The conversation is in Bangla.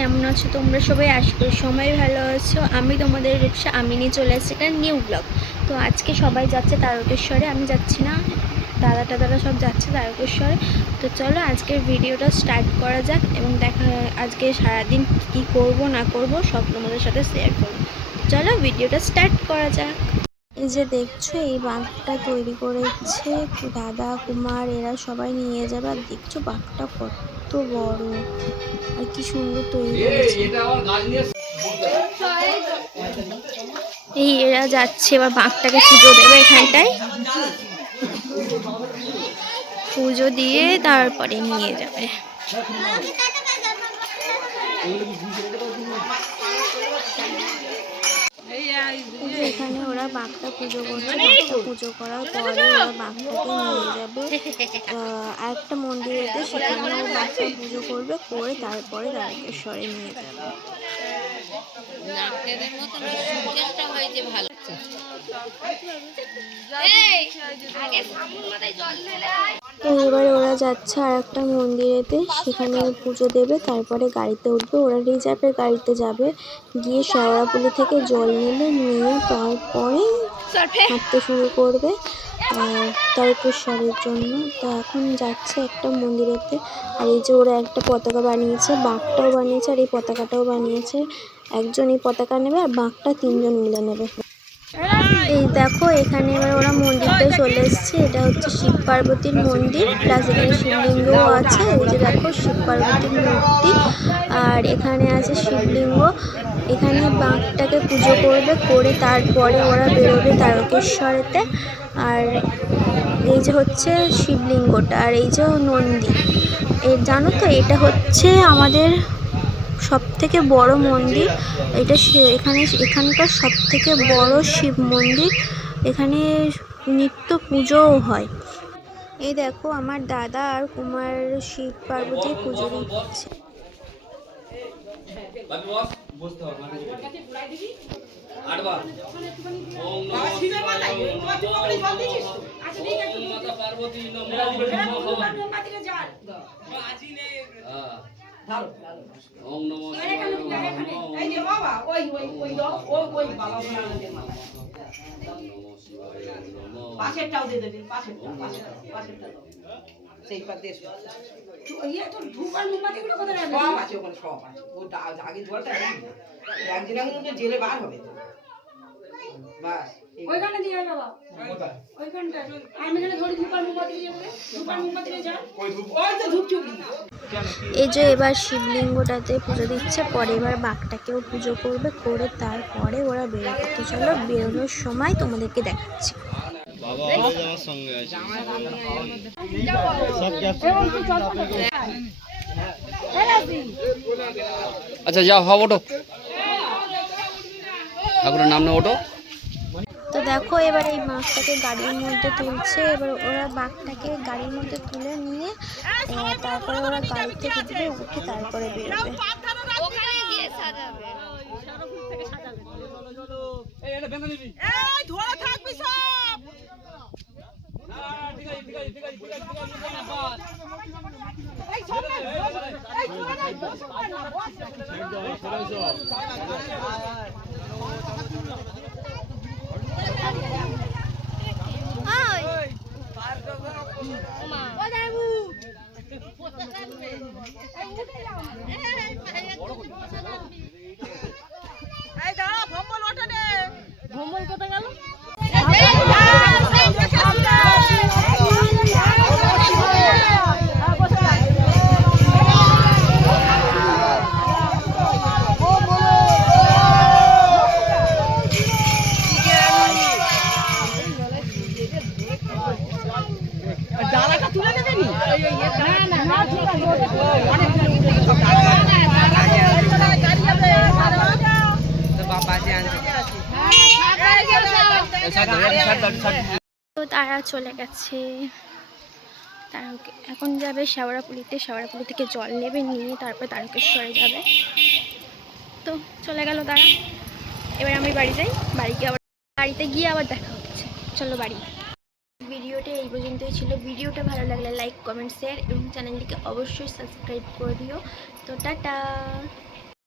কেমন আছো তোমরা সবাই? আশা করি সবাই ভালো আছো। আমি তোমাদের রিপসা আমি নিয়ে চলে আসছি একটা নিউ ব্লগ। তো আজকে সবাই যাচ্ছে তারকেশ্বরে, আমি যাচ্ছি না, দাদারা সব যাচ্ছে তারকেশ্বরে। তো চলো আজকের ভিডিওটা স্টার্ট করা যাক এবং দেখা আজকে সারাদিন কী করব না করব সব তোমাদের সাথে শেয়ার করবো। চলো ভিডিওটা স্টার্ট করা যাক। এই যে দেখছো এই বাঘটা তৈরি করেছে দাদা কুমার, এরা সবাই নিয়ে যাবে। আর দেখছো বাঘটা কত বড় আর কি সুন্দর তৈরি করেছে। এই এরা যাচ্ছে এবার বাঘটাকে পুজো দেবে এখানটায়, পুজো দিয়ে তারপরে নিয়ে যাবে। এখানে ওরা বাঘটা পুজো করছে, বাঘটা পুজো করার পরে ওরা বাঘটাকে নিয়ে যাবে আর একটা মন্দিরেতে, সেখানে বাঘটা পুজো করবে, করে তারপরে তারকেশ্বরে নিয়ে যাবে। তো এবারে ওরা যাচ্ছে আর একটা মন্দিরেতে, সেখানে পুজো দেবে, তারপরে গাড়িতে উঠবে। ওরা রিজার্ভের গাড়িতে যাবে, গিয়ে শেওড়াপুলি থেকে জল নেবে, নিয়ে তারপরে হাঁটতে শুরু করবে তারকেশ্বরের জন্য। তো এখন যাচ্ছে একটা মন্দিরেতে। আর এই যে ওরা একটা পতাকা বানিয়েছে, বাঘটাও বানিয়েছে আর এই পতাকাটাও বানিয়েছে। একজন এই পতাকা নেবে আর বাঘটা 3 জন মিলে নেবে। এই দেখো এখানে এবার ওরা মন্দিরটা চলে এসছে। এটা হচ্ছে শিব পার্বতীর মন্দির, প্লাস এখানে শিবলিঙ্গও আছে। এই যে দেখো শিব পার্বতীর মূর্তি আর এখানে আছে শিবলিঙ্গ। এখানে বাঘটাকে পুজো করবে, করে তারপরে ওরা বেরোবে তারকেশ্বরেতে। আর এই যে হচ্ছে শিবলিঙ্গটা আর এই যে নন্দী। জানো তো এটা হচ্ছে আমাদের সবথেকে বড় মন্দির। এটা এখানকার সবথেকে বড় শিব মন্দির। এখানে নিত্য পুজোও হয়। এই দেখো আমার দাদা আর কুমার শিব পার্বতী পুজো দিচ্ছে। ওম নমো এই যে বাবা ওই বাবা পাশেরটাও দিয়ে দেবেন, পাশেরটা সেই পাশ দিয়ে ইয়ে তো ধূপার মোমবাতিগুলো কোথায় রাখবেন? সব আছে ওখানে, সব আছে। ও আগে জলটা একদিন আগে জেলে বার হবে তো বাস ওইখানে দিয়ে বাবা ওইখানটা আমি এখানে ধরি ধূপার মোমবাতি দিয়ে বলে ধূপার মোমবাতি দিয়ে যা ওই তো ধূপ চুবি। এই যে এবার শিবলিঙ্গটাতে পুজো দিচ্ছে, পরে এবার বাঘটাকেও পুজো করবে, করে তারপরে ওরা বেরোবে। তো চলো বেরোনোর সময় তোমাদেরকে দেখাচ্ছি। আচ্ছা যাও হব ওটো, ঠাকুরের নাম না ওটো। তো দেখো এবার এই বাঘটাকে গাড়ির মধ্যে তুলছে। এবার ওরা বাঘটাকে গাড়ির মধ্যে তুলে নিয়ে তারপরে ওরা গাড়ি থেকে উঠবে, উঠে তারপরে বেরোবে। ভম্বল কোথায় গেল? তুলে দেবেনি তো তারা চলে গেছে, তারা এখন যাবে শেওড়াপুলিতে, শেওড়াপুলি থেকে জল নেবে, নিয়ে তারপর তারকেশ্বরে যাবে। তো চলে গেল তারা। এবার আমি বাড়ি যাই, বাড়িতে গিয়ে আবার দেখা হচ্ছে। চলো বাড়ি। ভিডিওটা এই পর্যন্তই ছিল। ভিডিওটা ভালো লাগলে লাইক কমেন্ট শেয়ার এবং চ্যানেলটিকে অবশ্যই সাবস্ক্রাইব করে দিও। তো টাটা।